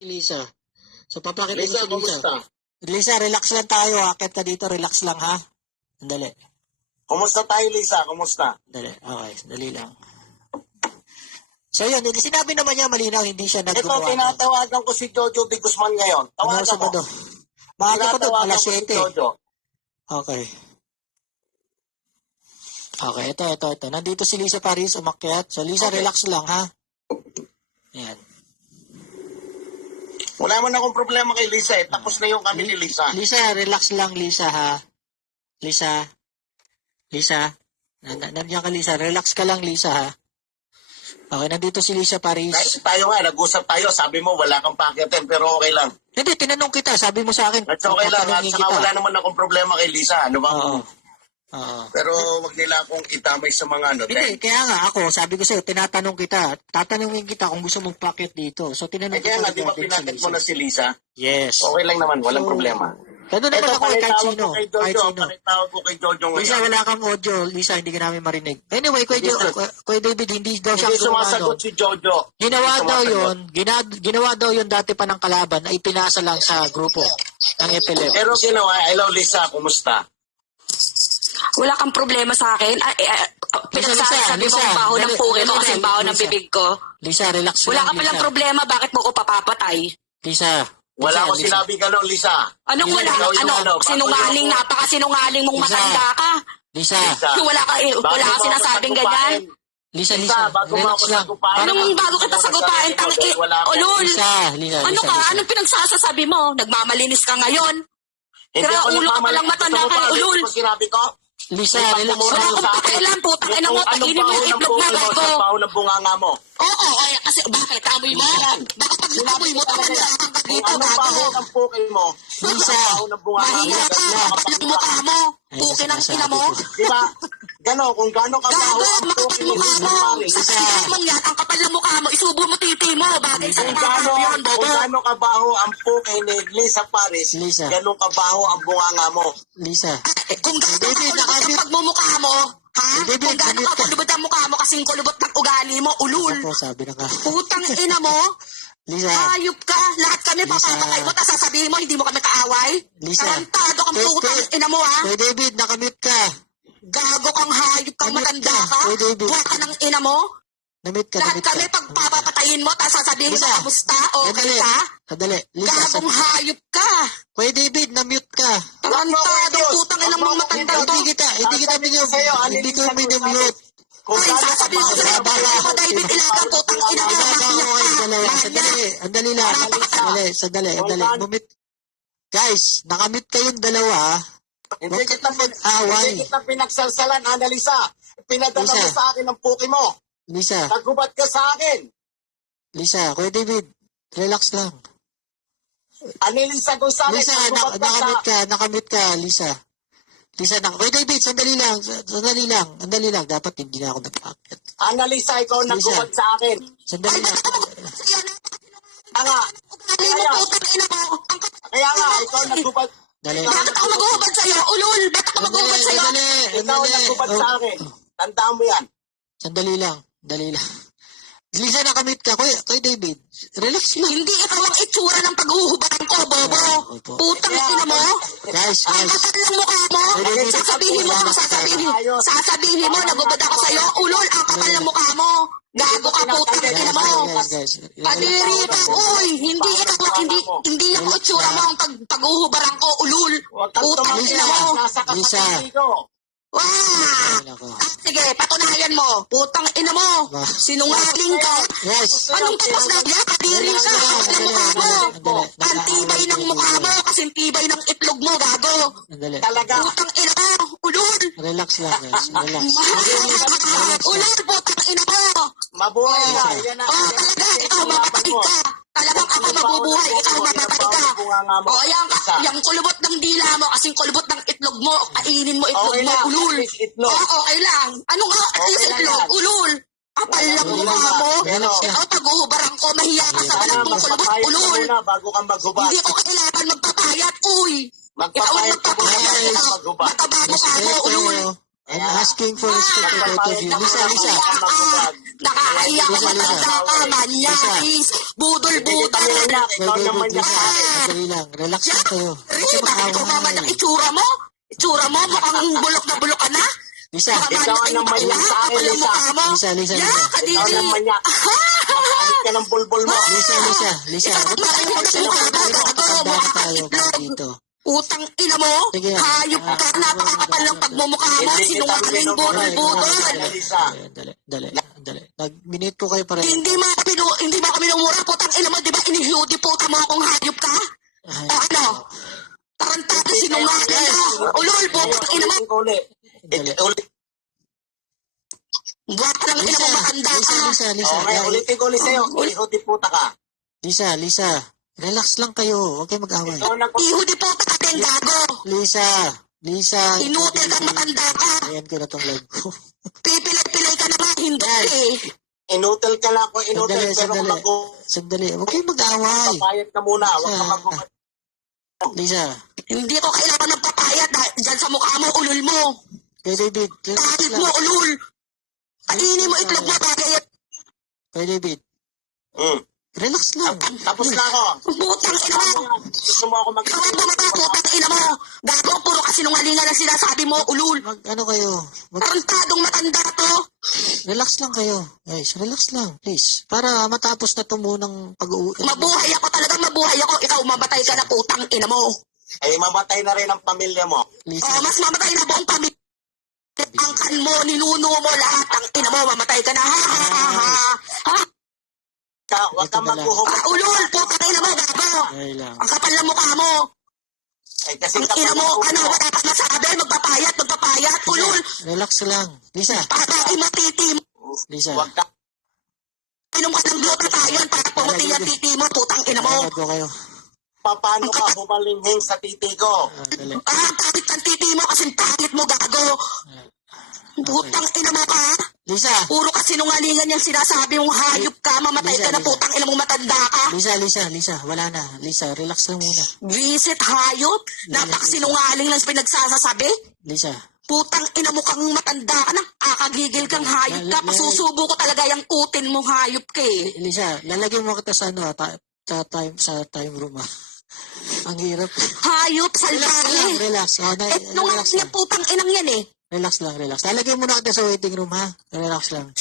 Lisa. So, papakita Lisa, ko si Lisa. kumusta? Lisa, relax lang tayo. Akit ka dito, relax lang ha. Sandali. Kumusta tayo, Lisa? Kumusta? Sandali. Okay, sandali lang. So yun, sinabi naman niya malinaw, hindi siya Ito, naggumawa. tinatawagan ko si Jojo B. Guzman ngayon. Ano Tawagan sa mo. bado? Maaga pa doon, Tinatawagan alas ko si 7. Jojo. Okay. Okay, ito. Nandito si Lisa Paris, umakyat. So Lisa, Okay. relax lang ha. Ayan. Wala man akong problema kay Lisa eh. Tapos na yung kami ni Lisa. Lisa, relax lang Lisa ha. Lisa. Nandiyan ka Lisa, relax ka lang Lisa ha. Okay, nandito si Lisa Paris. Kahit tayo nga, nag-usap tayo. Sabi mo, wala kang pakitin, pero okay lang. Hindi, tinanong kita, sabi mo sa akin. That's okay lang. At tatanungin saka wala naman akong problema kay Lisa. Ano ba? Oo. Pero wag nila akong itamay sa mga ano. Hindi, kaya nga ako, sabi ko sa'yo, tinatanong kita, tatanungin kita kung gusto mong packet dito. So, tinanong Kaya nga, di ba regarding pinakit mo na si Lisa? Yes. Okay lang naman, walang So, problema. Kaya doon naman ako kahit panitawag sino. ko kay Kahit Jojo. sino. Panitawag ko kay Jojo Lisa, ngayon. wala kang audio. Lisa, hindi ka namin marinig. Anyway, Kuya David, hindi daw siya Hindi sumasagot si Jojo. Ginawa Hindi daw sumasagot. yun, ginawa daw yun dati pa ng kalaban na ipinasa lang sa grupo ng FLF. Pero ginawa, hello Lisa, kumusta? Wala kang problema sa akin. Pinagsasabi mo ang baho ng puke mo kasi baho ng bibig ko. Lisa, relax Wala lang, ka palang Lisa. problema. Bakit mo ko papapatay? Lisa. Wala akong Lisa. sinabi gano'n, Lisa. Anong wala? Ikaw yung Ano? Sinungaling, napakasinungaling mong Lisa. matanda ka. Lisa. Lisa. Wala ka sinasabing ganyan. Lisa, Lisa, bago mo relax ako lang. sagupain. Anong bago kita sagupain? Ulol. Lisa. Ano ka? Anong pinagsasabi mo? Nagmamalinis ka ngayon? Hindi Sira ako ulo ka nagmamali. palang matanda Gusto mo ka, pa ulol. ulit ko sinabi ko? Lisa, May relax pagmumura lang. mo sa akin. Pakialam, putang ina mo, Anong pag-inim mo baho yung ng itlog puke na mo gago. sa baho ng bunganga mo? Oo, kasi bakit? Amoy mo? Bakit pag amoy mo talaga nakakang Kung dito, anong baho gago? ng puke mo, Lisa. ang baho ng bunganga mo. Mahiya ka, kapal ng mukha mo. Puke ng ina mo. Di ba? Gano'n, kung gano'n ka baho Gago, ang makapal puke ng ni mukha Lisa mo. Paris. Sa sinabi mong yan, ang kapal ng mukha mo, isubo mo titi mo. Bagay sa Kung mga yun, bobo. gano'n kabaho ang puke ni Lisa Paris, Lisa. gano'n kabaho ang bunganga mo. Lisa. Kung gano'n David, kakulubot nakamit. ang pagmumukha mo, ha? David, Kung gano'n nakamit ka. kakulubot ang mukha mo, kasing kulubot ng ugali mo, ulul. Ako, sabi na ka. Putang ina mo. Lisa. Hayop ka. Lahat kami Lisa. papapatay mo, tapos sasabihin mo, hindi mo kami kaaway. Lisa. Tarantado kang putang ina mo, ha? Kuya David, nakamit ka. Gago kang hayop kang Namit matanda ka. ka. Kuya David. Buha ka ng ina mo. Namit ka, Lahat namit ka. kami pagpapatayin mo, tapos sasabihin mo, Lisa. kamusta? Okay ka? Sadali. Lisa, Gagong hayop ka. Kuya David, na-mute ka. Tarantadong putang ina mong matandang to. Hindi kita hindi ko minumute. Kung Ay, gano'n sasabihin ko sa'yo, kabaho mo, David, ilagang putang ina mo. Ibaba ko kayo dalawa. Sandali. Andali lang. Sandali. Mumit. Guys, nakamit kayong dalawa. Hindi Huwag kita kang mag-away. Hindi kita pinagsalsalan, Annalisa. Pinadala mo Lisa. sa akin ang puke mo. Lisa. Nagubat ka sa akin. Lisa. Kuya David, relax lang. Annalisa Gonzalez, Lisa, nagubat ka sa... nakamit ka, Lisa. Lisa, Kuya David, sandali lang. Dapat hindi na ako nag-packet. Annalisa, ikaw nagubat sa akin. Sandali lang. Kaya nga, Ugali mo, putang ina mo. Ang kaya nga, ikaw nagubat. Dali. Bakit ako maghuhubad sa'yo? Ulul, bakit ako maghuhubad sa'yo? Ikaw nagubat sa akin. Tandaan mo yan. Sandali lang. Lisa, nakamit ka. Kuya David, relax lang. Hindi ikaw ang itsura ng paghuhubaran ko, bobo. Opo. Putang ina mo. Guys. Ang kapal ng mukha mo. Sasabihin mo, nagubad ako sa'yo. Ulol, ang kapal ng mukha mo. Gago ka, putang ina mo. Guys. Kadiri ka, uy. Hindi ako itsura mo ang paghuhubaran ko, ulul. Huwag kang Putang ina mo. nasa Lisa. kasakasili ko. Wah! Sige, patunayan mo. Putang ina mo. Sinungaling ka. Yes. Anong tapos na yan? Kadiri ka. Ang mukha mo. Ang tibay ng mukha mo. Kasing tibay ng itlog mo, gago. Sandali. Talaga. Putang ina mo. Ulul. Relax lang, guys. Relax. Ulul, putang ina mo. Mabuhay ka. Yan na. Oh, talaga. Ikaw mamatay ka. Talagang ako mabubuhay. Ikaw mamatay ka. O, yan ka. Yung kulubot ng dila mo, kasing kulubot ng itlog mo, kainin mo itlog Okay mo, lang. ulul. At least itlog. Oo, okay lang. Ano nga, at least Okay lang itlog, yan. ulul. Kapal lang mukha mo. Pero, Ikaw, pag-uhubaran ko, mahiya ka sa sana balat mong kulubot, magpapayat ka ulul. muna bago kang maghubat. Hindi ko kailangan magpapayat, uy. Ikaw ang Magpapayat ka muna magpapayat, bago ikaw. kang maghubat. Mataba mukha mo, ulul. I'm asking for respect to both of you. Lisa, Lisa. Nakakaiya ka, Lisa, Lisa. matanda ka, manyakis, budol-budol. Wait, Lisa. Sandali lang. Relax lang kayo. Huwag kayo Bakit ikaw mag-away. mamanyak itsura mo? Itsura mo, mukhang bulok na bulok ka na. Lisa. Ikaw ang manyak sa akin, Lisa. Lisa, Lisa, Yeah, Lisa. kadiri. Ikaw ang manyak. Makamit ka ng bulbul mo. Lisa, Lisa. Lisa. Huwag na kayo magsalita. Matanda tayo para dito. Utang ina mo, Sige. hayop ka, napakakapal ng pagmumukha mo, sinungaling budol-budol. Lisa. Dali. Nag-minute ko kayo para. Hindi mo kami minumura, putang ina mo, di ba inihudi puta mo akong hayop ka? O ano? Tarantado, sinungaling ka. Ulol, putang ina mo. Ulit. Buwak ka lang ina mo, matanda ka. Lisa. Okay, ulitin ko ulit sa'yo. Ihudi puta ka. Lisa. Relax lang kayo. Huwag kayo mag-away. Ikaw nag- Ihudi puta ka din, gago. Lisa. Inutil kang matanda ka. Ayan ko na tong live ko. Pipilay-pilay ka naman, hindi eh. Inutil ka lang ako, inutil. Sandali, Pero kung sandali. Sandali. Huwag kayo mag-away. magpapayat ka muna. Huwag ka mag- Lisa. Hindi ko kailangan ng papayat dyan sa mukha mo, ulul mo. Kay David. Relax Kahit lang. mo, ulul. Kainin mo itlog mo, bagay. Kay David. Hmm. Relax lang. Tapos na ako. Putang ina mo. Gusto mo ako Ikaw ang bumata, putang ina mo. Gago, puro kasinungalingan ang sinasabi mo, ulul. Ano kayo? Tarantadong matanda to. Relax lang kayo. Guys, relax lang. Please. Para matapos na ito munang pag-uwi. Mabuhay ako talaga, mabuhay ako. Ikaw, mamatay ka na, putang ina mo. Ay, mamatay na rin ang pamilya mo. Lisa. Mas mamatay na buong pamilya. Angkan mo, ninuno mo lahat. Ang ina mo, mamatay ka na. Ha? Huwag ka maghuhumay. Ulul, putang ina mo, gago. Ay lang. Ang kapal ng mukha mo. Ay, kasi Ang ina mo, ano, wala pa masabi, magpapayat, ulul. Relax lang. Lisa. Patay mo, titi mo. Lisa. Huwag ka. Inom ka ng glutathione para pumuti ang titi mo, putang ina mo. Nagad ko kayo. Paano ka humalinghing sa titi ko? Dali. Pangit ang titi mo kasi pangit mo, gago. Putang ina mo ka. Lisa. Puro ka sinungalingan yung sinasabi mong hayop ka, mamatay ka na, Lisa. putang ina mong matanda ka. Lisa. Wala na. Lisa, relax lang muna. Visit hayop? Napakasinungaling lang pinagsasasabi? Lisa. Putang ina mo kang matanda ka na, kakagigil kang hayop ka, pasusubo ko talaga yung kutin mong hayop ka eh. Lisa, lalagyan mo kita sa ano, sa time room ah. Ang hirap. Hayop, salbahe. Relax. Oh, Nung relax niya lang. putang inang yan eh. Relax lang. Lalagyan mo na kita sa waiting room ha. Relax lang.